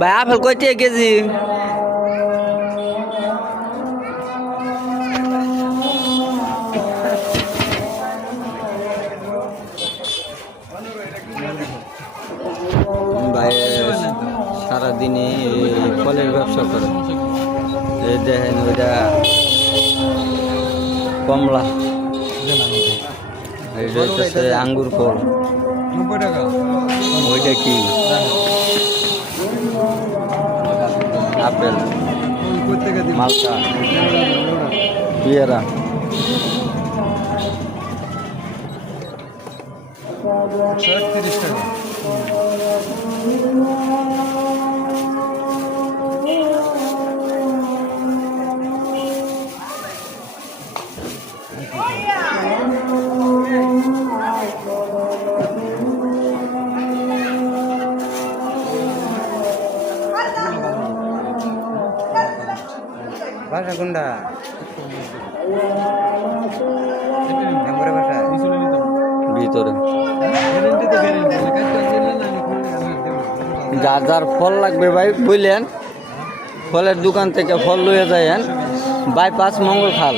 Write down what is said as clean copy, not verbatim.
ভাই আপেল কয়টা কেজি? ভাই সারাদিনে ফলের ব্যবসা করে। এই দেখেন ওইটা কমলা, এইটা হচ্ছে আঙ্গুর ফল। 90 টাকা। ওইটা কি? আপেল, মালটা, পেয়ারা। শার্ট 30 টাকা। ভাষা কোনটা? নম্বরের ভাষা ভিতরে যার যার ফল লাগবে ভাই বুঝলেন, ফলের দোকান থেকে ফল লইয়া যায়েন, বাইপাস মঙ্গল খাল।